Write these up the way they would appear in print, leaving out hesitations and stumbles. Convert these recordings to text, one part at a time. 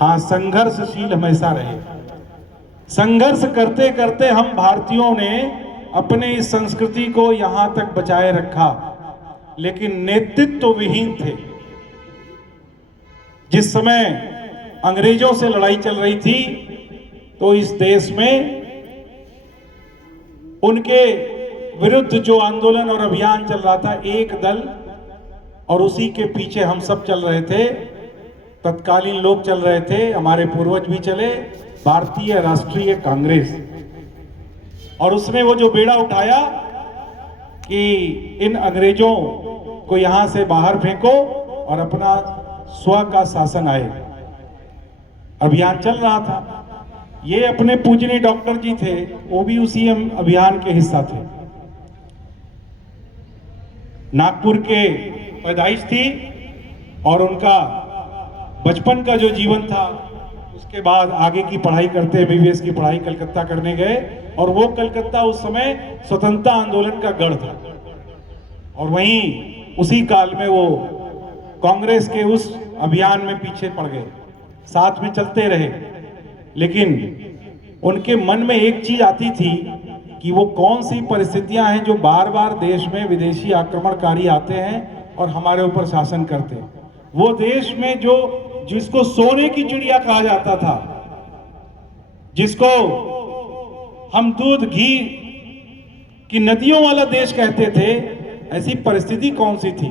हाँ, संघर्षशील हमेशा रहे। संघर्ष करते करते हम भारतीयों ने अपने इस संस्कृति को यहां तक बचाए रखा, लेकिन नेतृत्व विहीन थे। जिस समय अंग्रेजों से लड़ाई चल रही थी तो इस देश में उनके विरुद्ध जो आंदोलन और अभियान चल रहा था, एक दल, और उसी के पीछे हम सब चल रहे थे। तत्कालीन लोग चल रहे थे, हमारे पूर्वज भी चले, भारतीय राष्ट्रीय कांग्रेस। और उसने वो जो बेड़ा उठाया कि इन अंग्रेजों को यहां से बाहर फेंको और अपना स्व का शासन आए, अभियान चल रहा था। ये अपने पूजनीय डॉक्टर जी थे, वो भी उसी अभियान के हिस्सा थे। नागपुर के पैदाइश थी और उनका बचपन का जो जीवन था, उसके बाद आगे की पढ़ाई करते एमबीबीएस की पढ़ाई कलकत्ता करने गए। और वो कलकत्ता उस समय स्वतंत्रता आंदोलन का गढ़ था, और वहीं उसी काल में वो कांग्रेस के उस अभियान में पीछे पड़ गए। साथ में चलते रहे, लेकिन उनके मन में एक चीज आती थी कि वो कौन सी परिस्थितियां हैं जो बार बार देश में विदेशी आक्रमणकारी आते हैं और हमारे ऊपर शासन करते हैं। वो देश में जो जिसको सोने की चिड़िया कहा जाता था, जिसको हम दूध घी की नदियों वाला देश कहते थे, ऐसी परिस्थिति कौन सी थी?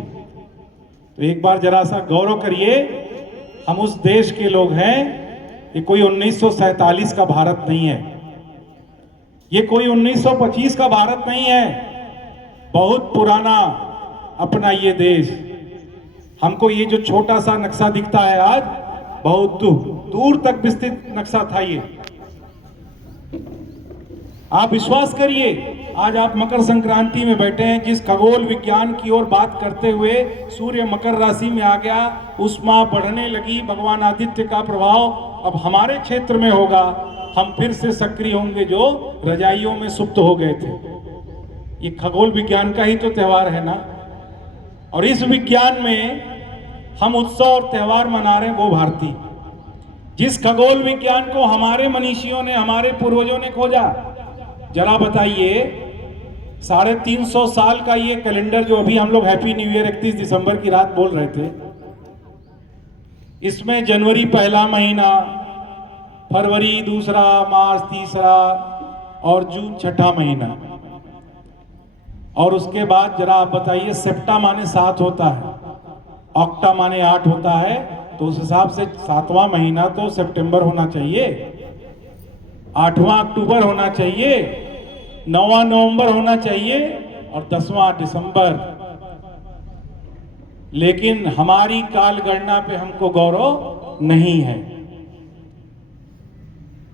तो एक बार जरा सा गौरव करिए, हम उस देश के लोग हैं। ये कोई 1947 का भारत नहीं है, ये कोई 1925 का भारत नहीं है। बहुत पुराना अपना ये देश। हमको ये जो छोटा सा नक्शा दिखता है आज, बहुत दूर तक विस्तृत नक्शा था ये। आप विश्वास करिए, आज आप मकर संक्रांति में बैठे हैं, जिस खगोल विज्ञान की ओर बात करते हुए सूर्य मकर राशि में आ गया, उष्मा बढ़ने लगी, भगवान आदित्य का प्रभाव अब हमारे क्षेत्र में होगा। हम फिर से सक्रिय होंगे जो रजाइयों में सुप्त हो गए थे। ये खगोल विज्ञान का ही तो त्यौहार है ना। और इस विज्ञान में हम उत्सव और त्यौहार मना रहे हैं, वो भारतीय, जिस खगोल विज्ञान को हमारे मनीषियों ने, हमारे पूर्वजों ने खोजा। जरा बताइए, 350 साल का ये कैलेंडर जो अभी हम लोग हैप्पी न्यू ईयर 31 दिसंबर की रात बोल रहे थे, इसमें जनवरी पहला महीना, फरवरी दूसरा, मार्च तीसरा और जून छठा महीना। और उसके बाद जरा आप बताइए, सेप्टा माने 7 होता है, ऑक्टा माने 8 होता है, तो उस हिसाब से 7वां महीना तो सितंबर होना चाहिए, 8वां अक्टूबर होना चाहिए, 9वां नवंबर होना चाहिए और 10वां दिसंबर। लेकिन हमारी काल गणना पे हमको गौरव नहीं है।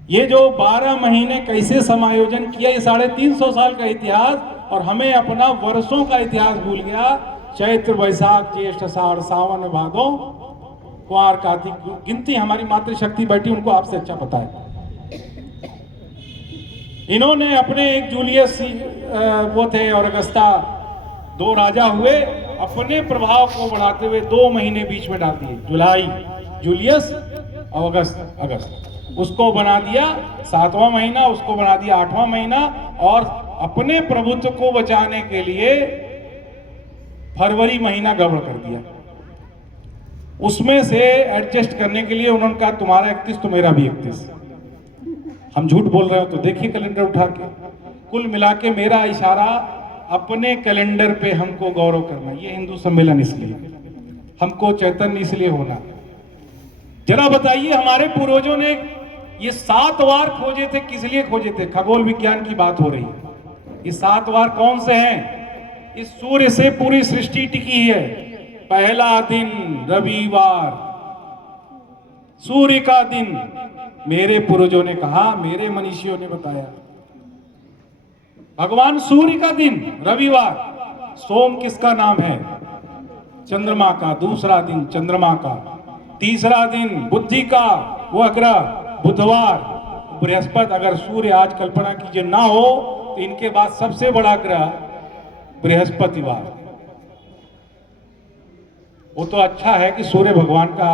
ये जो 12 महीने कैसे समायोजन किया, ये 350 साल का इतिहास, और हमें अपना वर्षों का इतिहास भूल गया। चैत्र वैशाख ज्येष्ठ आषाढ़ सावन भादो कुंवर कार्तिक, गिनती हमारी मातृशक्ति बैठी, उनको आपसे अच्छा पता है। इन्होंने अपने एक जूलियस वो थे और अगस्ता, 2 राजा हुए, अपने प्रभाव को बढ़ाते हुए 2 महीने बीच में डाल दिए। जुलाई जूलियस और अगस्त उसको बना दिया 7वां महीना, उसको बना दिया 8वां महीना, और अपने प्रभुत्व को बचाने के लिए फरवरी महीना गड़बड़ कर दिया। उसमें से एडजस्ट करने के लिए उन्होंने कहा तुम्हारा 31 तो मेरा भी 31। हम झूठ बोल रहे हो तो देखिए कैलेंडर उठा के। कुल मिला के मेरा इशारा अपने कैलेंडर पे हमको गौरव करना। ये हिंदू सम्मेलन इसलिए, हमको चैतन्य इसलिए होना। जरा बताइए, हमारे पूर्वजों ने ये 7 वार खोजे थे, किस लिए खोजे थे? खगोल विज्ञान की बात हो रही है। ये 7 वार कौन से हैं? इस सूर्य से पूरी सृष्टि टिकी है। पहला दिन रविवार, सूर्य का दिन। मेरे पूर्वजों ने कहा, मेरे मनीषियों ने बताया, भगवान सूर्य का दिन रविवार। सोम किसका नाम है? चंद्रमा का। दूसरा दिन चंद्रमा का। तीसरा दिन बुद्धि का, वह ग्रह बुधवार, बृहस्पति। अगर सूर्य आज कल्पना कीजिए ना हो तो इनके बाद सबसे बड़ा ग्रह बृहस्पतिवार। वो तो अच्छा है कि सूर्य भगवान का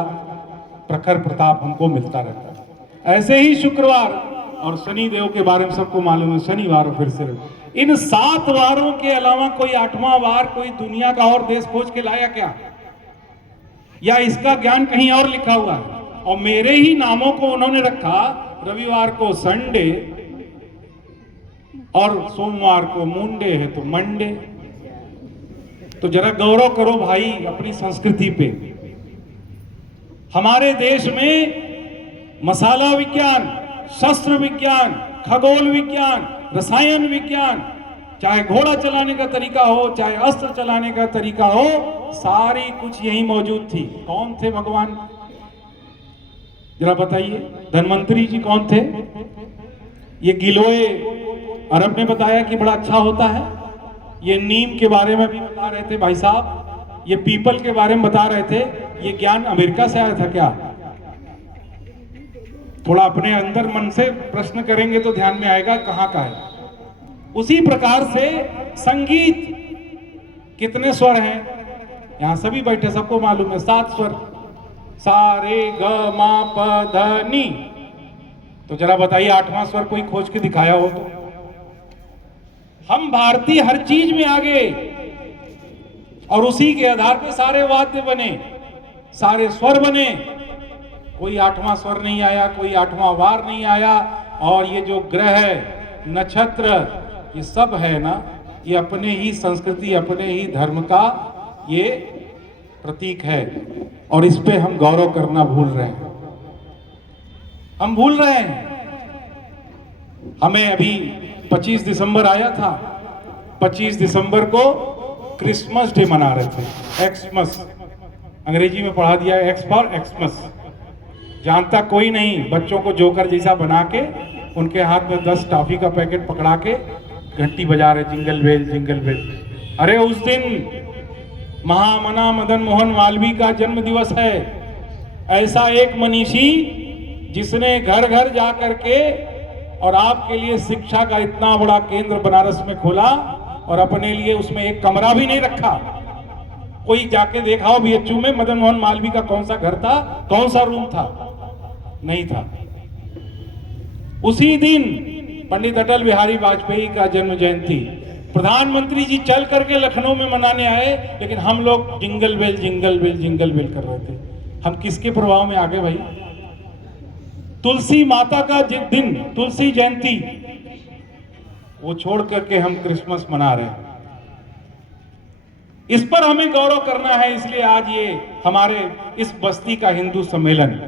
प्रखर प्रताप हमको मिलता रहता है। ऐसे ही शुक्रवार और शनि देव के बारे में सबको मालूम है, शनिवार फिर से इन 7 वारों के अलावा कोई 8वां वार कोई दुनिया का और देश खोज के लाया क्या, या इसका ज्ञान कहीं और लिखा हुआ है? और मेरे ही नामों को उन्होंने रखा, रविवार को संडे और सोमवार को मुंडे है तो मंडे। तो जरा गौरव करो भाई अपनी संस्कृति पे। हमारे देश में मसाला विज्ञान, शस्त्र विज्ञान, खगोल विज्ञान, रसायन विज्ञान, चाहे घोड़ा चलाने का तरीका हो, चाहे अस्त्र चलाने का तरीका हो, सारी कुछ यही मौजूद थी। कौन थे भगवान, जरा बताइए? धन्वंतरी जी कौन थे? ये गिलोय अरब ने बताया कि बड़ा अच्छा होता है। ये नीम के बारे में भी बता रहे थे भाई साहब, ये पीपल के बारे में बता रहे थे। ये ज्ञान अमेरिका से आया था क्या? थोड़ा अपने अंदर मन से प्रश्न करेंगे तो ध्यान में आएगा कहां का है। उसी प्रकार से संगीत, कितने स्वर हैं? यहां सभी बैठे, सबको मालूम है 7 स्वर, सा रे ग मा प ध नी। तो जरा बताइए 8वां स्वर कोई खोज के दिखाया हो तो? हम भारतीय हर चीज में आगे, और उसी के आधार पे सारे वाद्य बने, सारे स्वर बने। कोई 8वां स्वर नहीं आया, कोई 8वां वार नहीं आया। और ये जो ग्रह, नक्षत्र, ये सब है ना, ये अपने ही संस्कृति, अपने ही धर्म का ये प्रतीक है। और इस पे हम गौरव करना भूल रहे हैं, हम भूल रहे हैं। हमें अभी 25 दिसंबर आया था, 25 दिसंबर को क्रिसमस डे मना रहे थे। एक्समस अंग्रेजी में पढ़ा दिया है, एक्स फॉर एक्समस। जानता कोई नहीं, बच्चों को जोकर जैसा बना के उनके हाथ में 10 टॉफी का पैकेट पकड़ा के घंटी बजा रहे, जिंगल बेल जिंगल बेल। अरे उस दिन महामना मदन मोहन मालवीय का जन्म दिवस है। ऐसा एक मनीषी जिसने घर घर जा करके और आपके लिए शिक्षा का इतना बड़ा केंद्र बनारस में खोला, और अपने लिए उसमें एक कमरा भी नहीं रखा। कोई जाके देखा हो बीएचयू में मदन मोहन मालवीय का कौन सा घर था, कौन सा रूम था? नहीं था। उसी दिन पंडित अटल बिहारी वाजपेयी का जन्म जयंती प्रधानमंत्री जी चल करके लखनऊ में मनाने आए, लेकिन हम लोग jingle bell jingle bell jingle bell कर रहे थे। हम किसके प्रभाव में आगे भाई? तुलसी माता का दिन, तुलसी जयंती, वो छोड़ करके हम क्रिसमस मना रहे हैं। इस पर हमें गौरव करना है। इसलिए आज ये हमारे इस बस्ती का हिंदू सम्मेलन,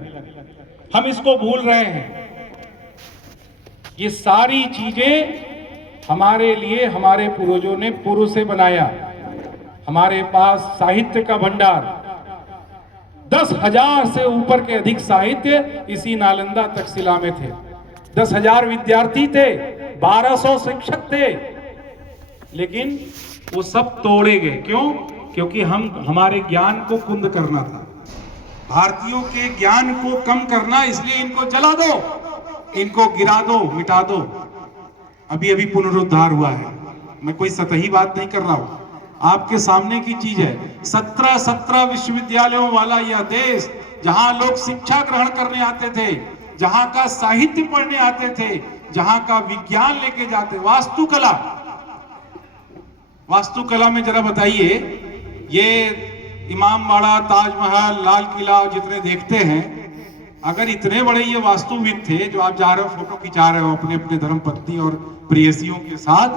हम इसको भूल रहे हैं। ये सारी चीजें हमारे लिए हमारे पूर्वजों ने पूर्व से बनाया। हमारे पास साहित्य का भंडार, 10,000 से ऊपर के अधिक साहित्य इसी नालंदा तक्षशिला में थे। 10,000 विद्यार्थी थे, 1200 शिक्षक थे, लेकिन वो सब तोड़े गए। क्यों? क्योंकि हमारे ज्ञान को कुंद करना था, भारतीयों के ज्ञान को कम करना। इसलिए इनको जला दो, इनको गिरा दो, मिटा दो। अभी अभी पुनरुद्धार हुआ है, मैं कोई सतही बात नहीं कर रहा हूं, आपके सामने की चीज है। 17 विश्वविद्यालयों वाला यह देश, जहां लोग शिक्षा ग्रहण करने आते थे, जहां का साहित्य पढ़ने आते थे, जहां का विज्ञान लेके जाते। वास्तुकला, वास्तुकला में जरा बताइए, ये इमामबाड़ा, ताजमहल, लाल किला जितने देखते हैं, अगर इतने बड़े ये वास्तुविद थे, जो आप जा रहे हो फोटो खिंचा रहे हो अपने अपने धर्मपत्नी और प्रेयसियों के साथ,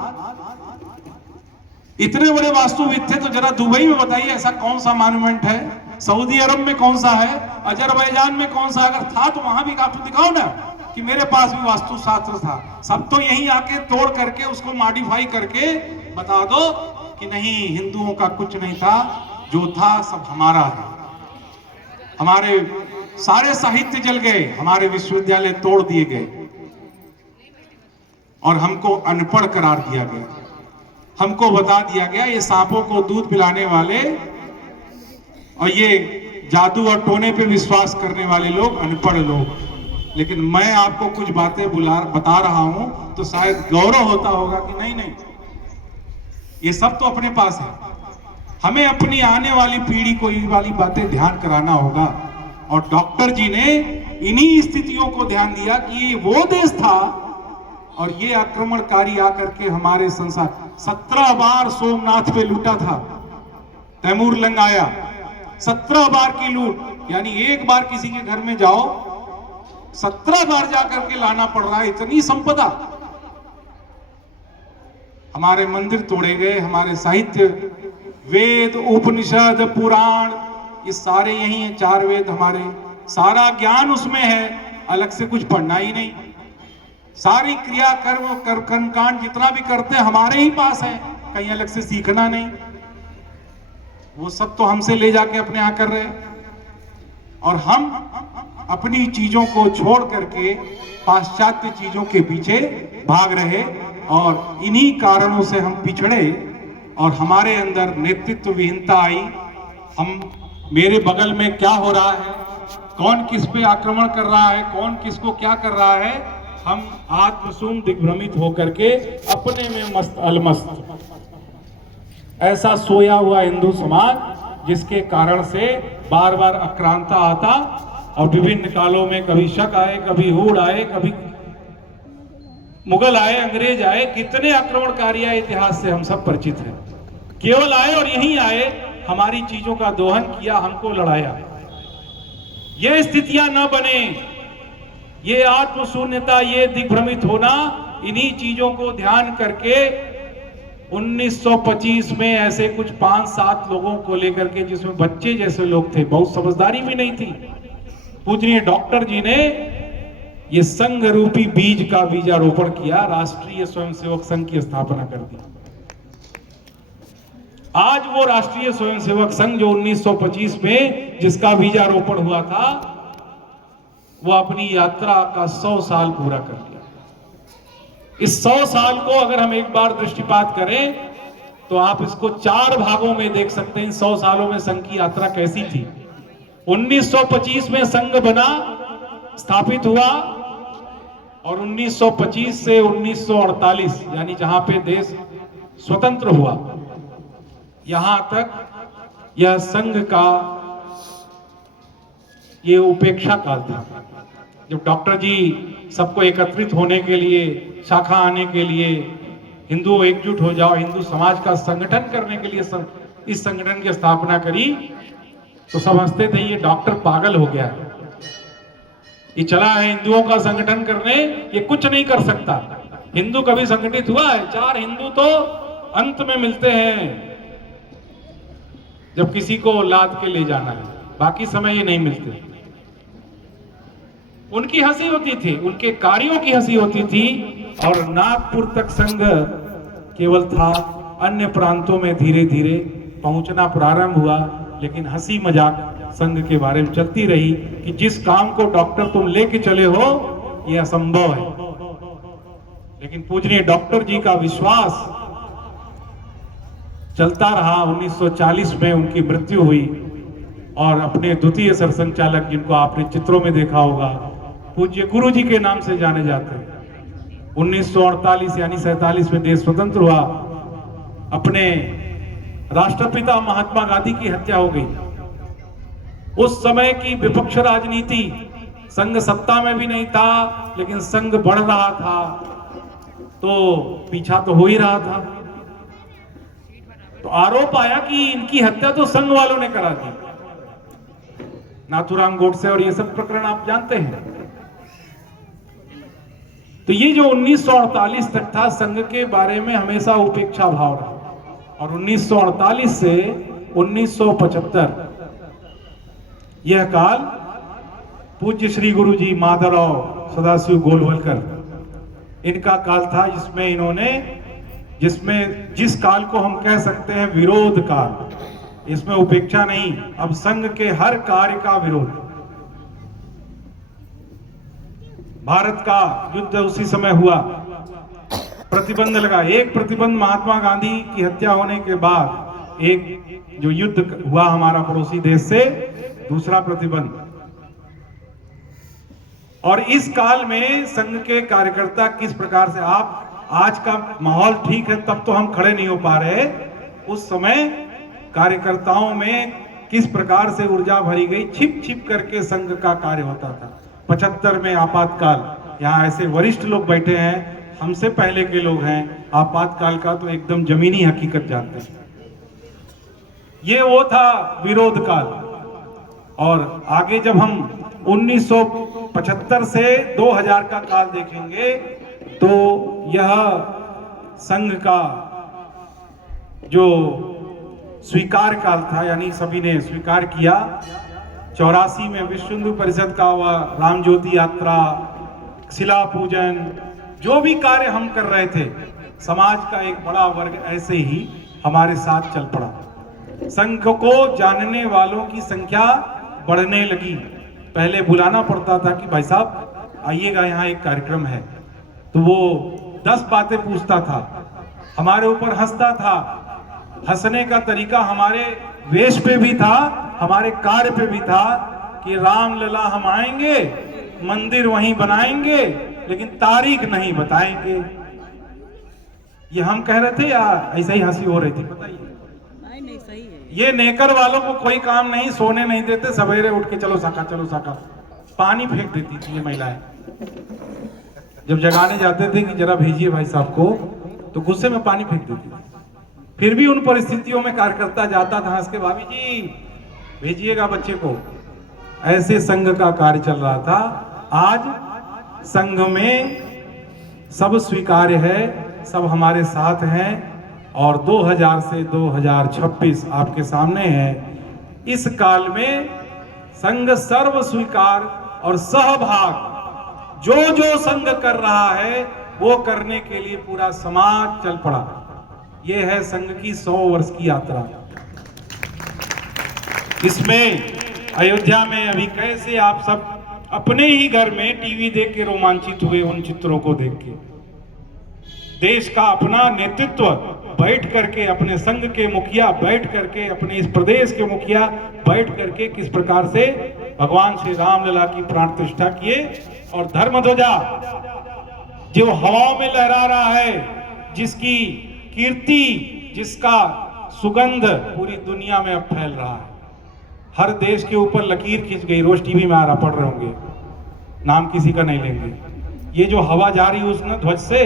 इतने बड़े वास्तुविद थे, तो जरा दुबई में बताइए ऐसा कौन सा मॉन्यूमेंट है, सऊदी अरब में कौन सा है, अजरबैजान में कौन सा? अगर था तो वहां भी आप दिखाओ ना कि मेरे पास भी वास्तु शास्त्र था। सब तो यहीं आके तोड़ करके उसको मॉडिफाई करके बता दो कि नहीं, हिंदुओं का कुछ नहीं था, जो था सब हमारा है। हमारे सारे साहित्य जल गए, हमारे विश्वविद्यालय तोड़ दिए गए, और हमको अनपढ़ करार दिया गया। हमको बता दिया गया ये सांपों को दूध पिलाने वाले और ये जादू और टोने पे विश्वास करने वाले लोग अनपढ़ लोग। लेकिन मैं आपको कुछ बातें बता रहा हूं तो शायद गौरव होता होगा कि नहीं नहीं, ये सब तो अपने पास है। हमें अपनी आने वाली पीढ़ी को ये वाली बातें ध्यान कराना होगा। और डॉक्टर जी ने इन्हीं स्थितियों को ध्यान दिया कि ये वो देश था और ये आक्रमणकारी आकर के हमारे संसार 17 बार सोमनाथ पे लूटा था। तैमूर लंग आया, 17 बार की लूट, यानी एक बार किसी के घर में जाओ 17 बार जाकर के लाना पड़ रहा है, इतनी संपदा। हमारे मंदिर तोड़े गए, हमारे साहित्य, वेद, उपनिषद, पुराण, ये सारे यही हैं, 4 वेद हमारे, सारा ज्ञान उसमें है, अलग से कुछ पढ़ना ही नहीं। सारी क्रिया कर्म कांड जितना भी करते हैं हमारे ही पास है, कहीं अलग से सीखना नहीं। वो सब तो हमसे ले जाके अपने यहां कर रहे और हम अपनी चीजों को छोड़ करके पाश्चात्य चीजों के पीछे भाग रहे और इन्हीं कारणों से हम पिछड़े और हमारे अंदर नेतृत्व विहीनता आई। हम, मेरे बगल में क्या हो रहा है, कौन किस पे आक्रमण कर रहा है, कौन किसको क्या कर रहा है, हम आत्मसूम दिग्भ्रमित होकर के अपने में मस्त अलमस्त, ऐसा सोया हुआ हिंदू समाज जिसके कारण से बार बार आक्रांता आता और विभिन्न कालों में कभी शक आए, कभी हूड़ आए, कभी मुगल आए, अंग्रेज आए, कितने आक्रमणकारी आए इतिहास से हम सब परिचित हैं। केवल आए और यहीं आए, हमारी चीजों का दोहन किया, हमको लड़ाया। ये स्थितियां न बने, ये आत्मशून्यता, ये दिग्भ्रमित होना, इन्हीं चीजों को ध्यान करके 1925 में ऐसे कुछ 5-7 लोगों को लेकर के, जिसमें बच्चे जैसे लोग थे, बहुत समझदारी भी नहीं थी, पूजनीय डॉक्टर जी ने ये संघ रूपी बीज का बीजारोपण किया, राष्ट्रीय स्वयंसेवक संघ की स्थापना कर दी। आज वो राष्ट्रीय स्वयंसेवक संघ जो 1925 में जिसका बीजारोपण हुआ था, वो अपनी यात्रा का 100 साल पूरा कर लिया। इस 100 साल को अगर हम एक बार दृष्टिपात करें तो आप इसको 4 भागों में देख सकते हैं। 100 सालों में संघ की यात्रा कैसी थी। 1925 में संघ बना, स्थापित हुआ और 1925 से 1948 यानी जहां पे देश स्वतंत्र हुआ, यहां तक यह संघ का ये उपेक्षा काल था। जब डॉक्टर जी सबको एकत्रित होने के लिए, शाखा आने के लिए, हिंदू एकजुट हो जाओ, हिंदू समाज का संगठन करने के लिए इस संगठन की स्थापना करी, तो समझते थे ये डॉक्टर पागल हो गया है, ये चला है हिंदुओं का संगठन करने, ये कुछ नहीं कर सकता। हिंदू कभी संगठित हुआ है? 4 हिंदू तो अंत में मिलते हैं जब किसी को लाद के ले जाना है, बाकी समय ये नहीं मिलते। उनकी हंसी होती थी, उनके कार्यों की हंसी होती थी और नागपुर तक संघ केवल था, अन्य प्रांतों में धीरे धीरे पहुंचना प्रारंभ हुआ, लेकिन हंसी मजाक संघ के बारे में चलती रही कि जिस काम को डॉक्टर तुम लेके चले हो यह असंभव है। लेकिन पूजनीय डॉक्टर जी का विश्वास चलता रहा। 1940 में उनकी मृत्यु हुई और अपने द्वितीय सरसंचालक, जिनको आपने चित्रों में देखा होगा, पूज्य गुरु जी के नाम से जाने जाते हैं, 1948 यानी 47 में देश स्वतंत्र हुआ, अपने राष्ट्रपिता महात्मा गांधी की हत्या हो गई। उस समय की विपक्ष राजनीति, संघ सत्ता में भी नहीं था लेकिन संघ बढ़ रहा था, तो पीछा तो हो ही रहा था। तो आरोप आया कि इनकी हत्या तो संघ वालों ने करा दी, नाथूराम गोडसे और ये सब प्रकरण आप जानते हैं। तो ये जो 1948 तक था, संघ के बारे में हमेशा उपेक्षा भाव रहा और 1948 से 1975 यह काल पूज्य श्री गुरु जी माधवराव सदाशिव गोलवलकर, इनका काल था, जिस काल को हम कह सकते हैं विरोध काल। इसमें उपेक्षा नहीं, अब संघ के हर कार्य का विरोध। भारत का युद्ध उसी समय हुआ, प्रतिबंध लगा। एक प्रतिबंध महात्मा गांधी की हत्या होने के बाद, एक जो युद्ध हुआ हमारा पड़ोसी देश से, दूसरा प्रतिबंध। और इस काल में संघ के कार्यकर्ता किस प्रकार से, आप आज का माहौल ठीक है तब तो हम खड़े नहीं हो पा रहे, उस समय कार्यकर्ताओं में किस प्रकार से ऊर्जा भरी गई, छिप छिप करके संघ का कार्य होता था। 75 में आपातकाल, यहाँ ऐसे वरिष्ठ लोग बैठे हैं, हमसे पहले के लोग हैं, आपातकाल का तो एकदम जमीनी हकीकत जानते हैं। ये वो था विरोध काल। और आगे जब हम 1975 से 2000 का काल देखेंगे तो यह संघ का जो स्वीकार काल था, यानी सभी ने स्वीकार किया। 84 में विश्व हिंदू परिषद का हुआ, राम ज्योति यात्रा, शिला पूजन, जो भी कार्य हम कर रहे थे, समाज का एक बड़ा वर्ग ऐसे ही हमारे साथ चल पड़ा। संघ को जानने वालों की संख्या बढ़ने लगी। पहले बुलाना पड़ता था कि भाई साहब आइएगा, यहाँ एक कार्यक्रम है, तो वो 10 बातें पूछता था, हमारे ऊपर हंसता था। हंसने का तरीका हमारे वेश पे भी था, हमारे कार्य पे भी था कि राम लला हम आएंगे, मंदिर वहीं बनाएंगे, लेकिन तारीख नहीं बताएंगे। ये हम कह रहे थे या ऐसा ही हंसी हो रही थी? बताइए। नहीं, सही है। ये नेकर वालों को कोई काम नहीं, सोने नहीं देते, सवेरे उठ के चलो साका चलो साका, पानी फेंक देती थी ये महिलाएं। जब जगाने जाते थे कि जरा भेजिए भाई साहब को, तो गुस्से में पानी फेंक देती थी। फिर भी उन परिस्थितियों में कार्यकर्ता जाता था हंस के, भाभी जी भेजिएगा बच्चे को। ऐसे संघ का कार्य चल रहा था। आज संघ में सब स्वीकार्य है, सब हमारे साथ हैं, और 2000 से 2026 आपके सामने है। इस काल में संघ सर्व स्वीकार और सहभाग, जो संघ कर रहा है वो करने के लिए पूरा समाज चल पड़ा। ये है संघ की 100 वर्ष की यात्रा। इसमें अयोध्या में अभी कैसे आप सब अपने ही घर में टीवी देख के रोमांचित हुए, उन चित्रों को देख के। देश का अपना नेतृत्व बैठ करके, अपने संघ के मुखिया बैठ करके, अपने इस प्रदेश के मुखिया बैठ करके किस प्रकार से भगवान श्री राम लला की प्राण प्रतिष्ठा किए। और धर्म ध्वजा जो हवाओं में लहरा रहा है, जिसकी कीर्ति, जिसका सुगंध पूरी दुनिया में अब फैल रहा है। हर देश के ऊपर लकीर खींच गई। रोज टीवी में आ रहा, पढ़ रहे होंगे, नाम किसी का नहीं लेंगे। ये जो हवा जा रही है उस ध्वज से,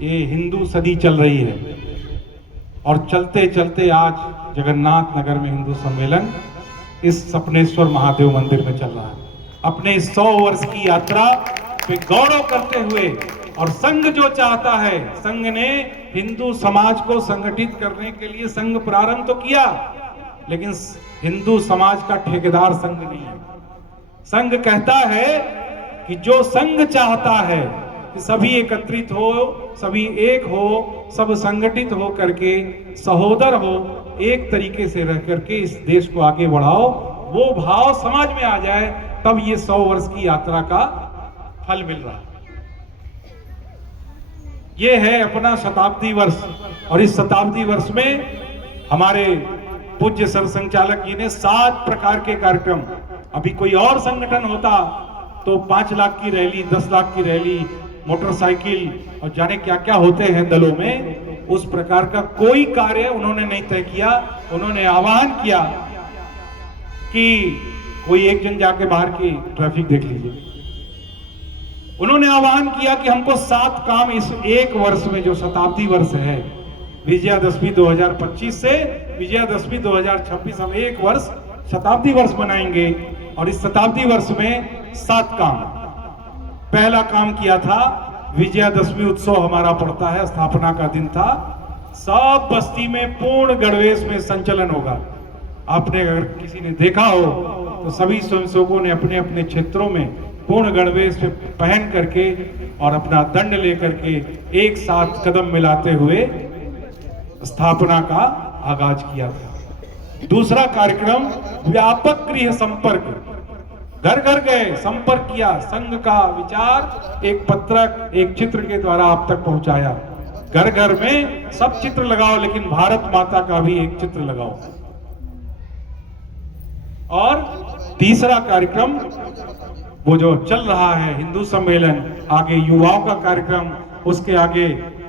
ये हिंदू सदी चल रही है। और चलते चलते आज जगन्नाथ नगर में हिंदू सम्मेलन इस सपनेश्वर महादेव मंदिर में चल रहा है। अपने 100 वर्ष की यात्रा पे गौरव करते हुए, और संघ जो चाहता है, संघ ने हिंदू समाज को संगठित करने के लिए संघ प्रारंभ तो किया, लेकिन हिंदू समाज का ठेकेदार संघ नहीं है। संघ कहता है कि जो संघ चाहता है कि सभी एकत्रित हो, सभी एक हो, सब संगठित हो करके सहोदर हो, एक तरीके से रह करके इस देश को आगे बढ़ाओ, वो भाव समाज में आ जाए, तब ये 100 वर्ष की यात्रा का फल मिल रहा है। ये है अपना शताब्दी वर्ष। और इस शताब्दी वर्ष में हमारे पूज्य सरसंघचालक जी ने 7 प्रकार के कार्यक्रम, अभी कोई और संगठन होता तो 5 लाख की रैली, 10 लाख की रैली, मोटरसाइकिल और जाने क्या क्या होते हैं दलों में, उस प्रकार का कोई कार्य उन्होंने नहीं तय किया। उन्होंने आह्वान किया कि कोई एक जन जाके बाहर की ट्रैफिक देख लीजिए। उन्होंने आह्वान किया कि हमको 7 काम इस एक वर्ष में, जो शताब्दी वर्ष है, विजयादशमी 2025 से विजयादशमी 2026, हम एक वर्ष शताब्दी वर्ष बनाएंगे। और इस शताब्दी वर्ष में 7 काम। पहला काम किया था, विजयादशमी उत्सव हमारा पड़ता है, स्थापना का दिन था, सब बस्ती में पूर्ण गणवेश में संचलन होगा। आपने अगर किसी ने देखा हो तो सभी स्वयंसेवकों ने अपने अपने क्षेत्रों में पूर्ण गणवेश पहन करके और अपना दंड लेकर के एक साथ कदम मिलाते हुए स्थापना का आगाज किया था। दूसरा कार्यक्रम, व्यापक गृह संपर्क, घर घर गए, संपर्क किया, संघ का विचार एक पत्रक, एक चित्र के द्वारा आप तक पहुंचाया। घर घर में सब चित्र लगाओ, लेकिन भारत माता का भी एक चित्र लगाओ। और तीसरा कार्यक्रम, वो जो चल रहा है हिंदू सम्मेलन, आगे युवाओं का कार्यक्रम, उसके आगे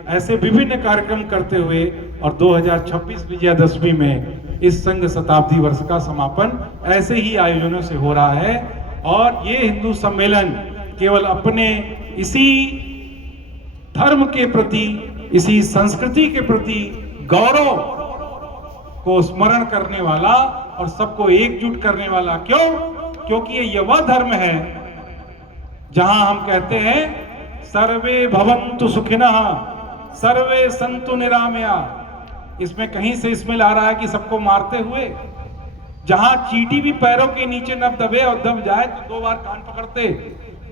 ऐसे विभिन्न कार्यक्रम करते हुए, और 2026 विजयादशमी में इस संघ शताब्दी वर्ष का समापन ऐसे ही आयोजनों से हो रहा है। और ये हिंदू सम्मेलन केवल अपने इसी धर्म के प्रति, इसी संस्कृति के प्रति गौरव को स्मरण करने वाला और सबको एकजुट करने वाला। क्यों? क्योंकि ये वह धर्म है जहां हम कहते हैं सर्वे भवन्तु सुखिनः सर्वे सन्तु निरामया। इसमें कहीं से इसमें ला रहा है कि सबको मारते हुए, जहां चींटी भी पैरों के नीचे न दबे और दब जाए तो 2 बार कान पकड़ते,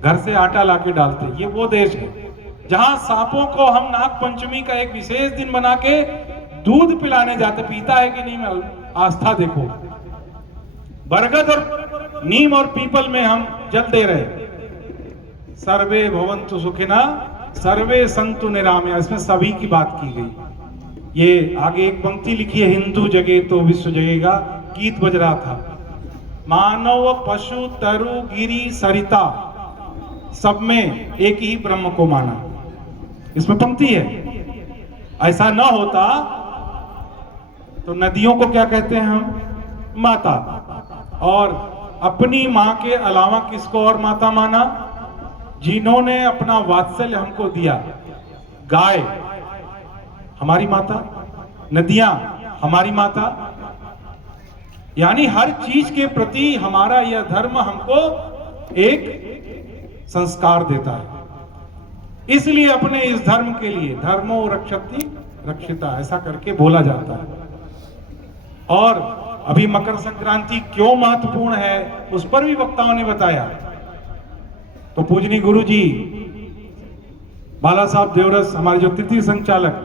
घर से आटा लाके डालते। ये वो देश है जहां सांपों को हम नाग पंचमी का एक विशेष दिन बना के दूध पिलाने जाते। पीता है कि नहीं, मैं आस्था देखो। बरगद और नीम और पीपल में हम जल दे रहे। सर्वे भवन्तु सुखिनः सर्वे सन्तु निरामया, इसमें सभी की बात की गई। ये आगे एक पंक्ति लिखी है, हिंदू जगे तो विश्व जगेगा, गीत बज रहा था। मानव पशु तरु गिरी सरिता, सब में एक ही ब्रह्म को माना, इसमें पंक्ति है। ऐसा न होता तो नदियों को क्या कहते हैं हम? माता। और अपनी मां के अलावा किसको और माता माना? जिन्होंने अपना वात्सल्य हमको दिया। गाय हमारी माता, नदियां हमारी माता। यानी हर चीज के प्रति हमारा यह धर्म हमको एक संस्कार देता है। इसलिए अपने इस धर्म के लिए धर्मो रक्षति रक्षिता, ऐसा करके बोला जाता है। और अभी मकर संक्रांति क्यों महत्वपूर्ण है उस पर भी वक्ताओं ने बताया। तो पूजनीय गुरु जी बाला साहब देवरस, हमारे जो तिथि संचालक,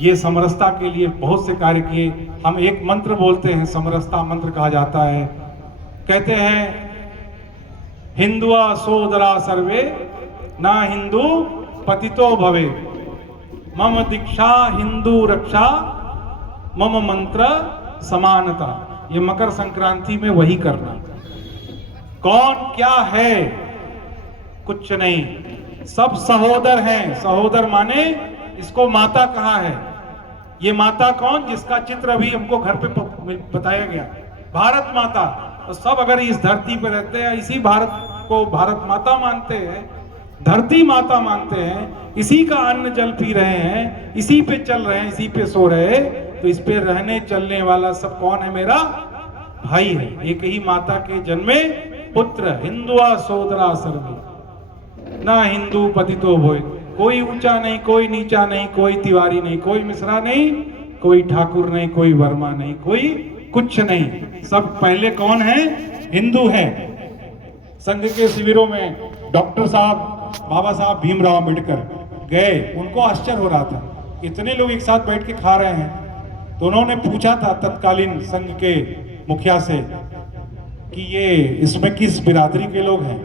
ये समरसता के लिए बहुत से कार्य किए। हम एक मंत्र बोलते हैं, समरसता मंत्र कहा जाता है। कहते हैं हिंदुआ सोदरा सर्वे ना हिंदू पतितो भवे, मम दीक्षा हिंदू रक्षा मम मंत्र समानता। ये मकर संक्रांति में वही करना। कौन क्या है? कुछ नहीं, सब सहोदर हैं। सहोदर माने इसको माता कहा है। ये माता कौन? जिसका चित्र अभी हमको घर पे बताया गया, भारत माता। तो सब अगर इस धरती पे रहते हैं, इसी भारत को भारत माता मानते हैं, धरती माता मानते हैं, इसी का अन्न जल पी रहे हैं, इसी पे चल रहे हैं, इसी पे सो रहे, तो इस पे रहने चलने वाला सब कौन है? मेरा भाई है। एक ही माता के जन्मे पुत्र, हिंदुआ सोदरा सर्वे ना हिंदू पतितो भोय। कोई ऊंचा नहीं, कोई नीचा नहीं, कोई तिवारी नहीं, कोई मिश्रा नहीं, कोई ठाकुर नहीं, कोई वर्मा नहीं, कोई कुछ नहीं। सब पहले कौन है? हिंदू है। संघ के शिविरों में डॉक्टर साहब, बाबा साहब भीमराव अम्बेडकर गए, उनको आश्चर्य हो रहा था, इतने लोग एक साथ बैठ के खा रहे हैं। तो उन्होंने पूछा था तत्कालीन संघ के मुखिया से कि ये इसमें किस बिरादरी के लोग हैं।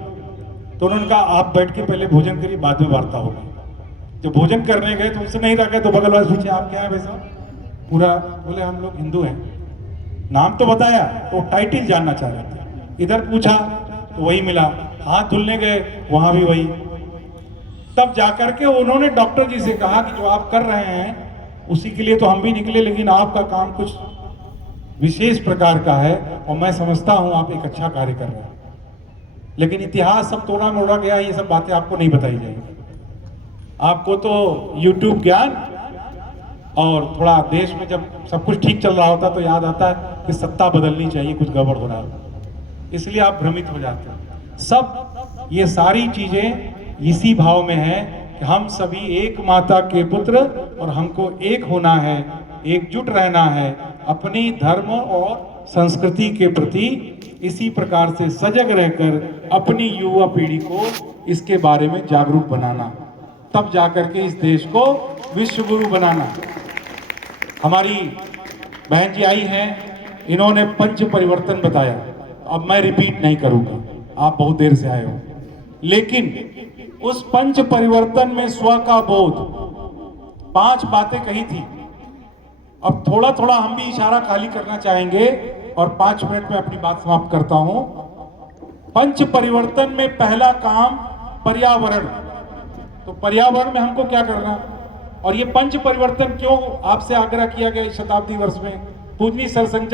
तो उन्होंने कहा आप बैठ के पहले भोजन करिए, बाद में वार्ता होगी। जब भोजन करने गए तो उनसे नहीं रखा, तो बगल वाले पूछे आप क्या है वैसा? पूरा बोले हम लोग हिंदू हैं। नाम तो बताया, तो टाइटल जानना चाह रहे थे। इधर पूछा तो वही मिला, हाथ धुलने गए वहां भी वही। तब जाकर के उन्होंने डॉक्टर जी से कहा कि जो आप कर रहे हैं उसी के लिए तो हम भी निकले, लेकिन आपका काम कुछ विशेष प्रकार का है और मैं समझता हूं आप एक अच्छा कार्य कर रहे हैं, लेकिन इतिहास सब तोड़ा मोड़ा गया, ये सब बातें आपको नहीं बताई जाएगी। आपको तो YouTube ज्ञान और थोड़ा देश में जब सब कुछ ठीक चल रहा होता तो याद आता है कि सत्ता बदलनी चाहिए, कुछ गड़बड़ हो रहा है, इसलिए आप भ्रमित हो जाते हैं। सब ये सारी चीजें इसी भाव में है कि हम सभी एक माता के पुत्र और हमको एक होना है, एकजुट रहना है, अपनी धर्म और संस्कृति के प्रति इसी प्रकार से सजग रहकर अपनी युवा पीढ़ी को इसके बारे में जागरूक बनाना, तब जाकर के इस देश को विश्व गुरु बनाना। हमारी बहन जी आई हैं, इन्होंने पंच परिवर्तन बताया, अब मैं रिपीट नहीं करूंगा, आप बहुत देर से आए हो, लेकिन उस पंच परिवर्तन में स्व का बोध, 5 बातें कही थी। अब थोड़ा थोड़ा हम भी इशारा खाली करना चाहेंगे और 5 मिनट में अपनी बात समाप्त करता हूं। पंच परिवर्तन में पहला काम पर्यावरण। तो पर्यावरण में हमको क्या करना, और ये पंच परिवर्तन क्यों आपसे आग्रह किया गया इस शताब्दी वर्ष में? पूजनीय सरसंचालक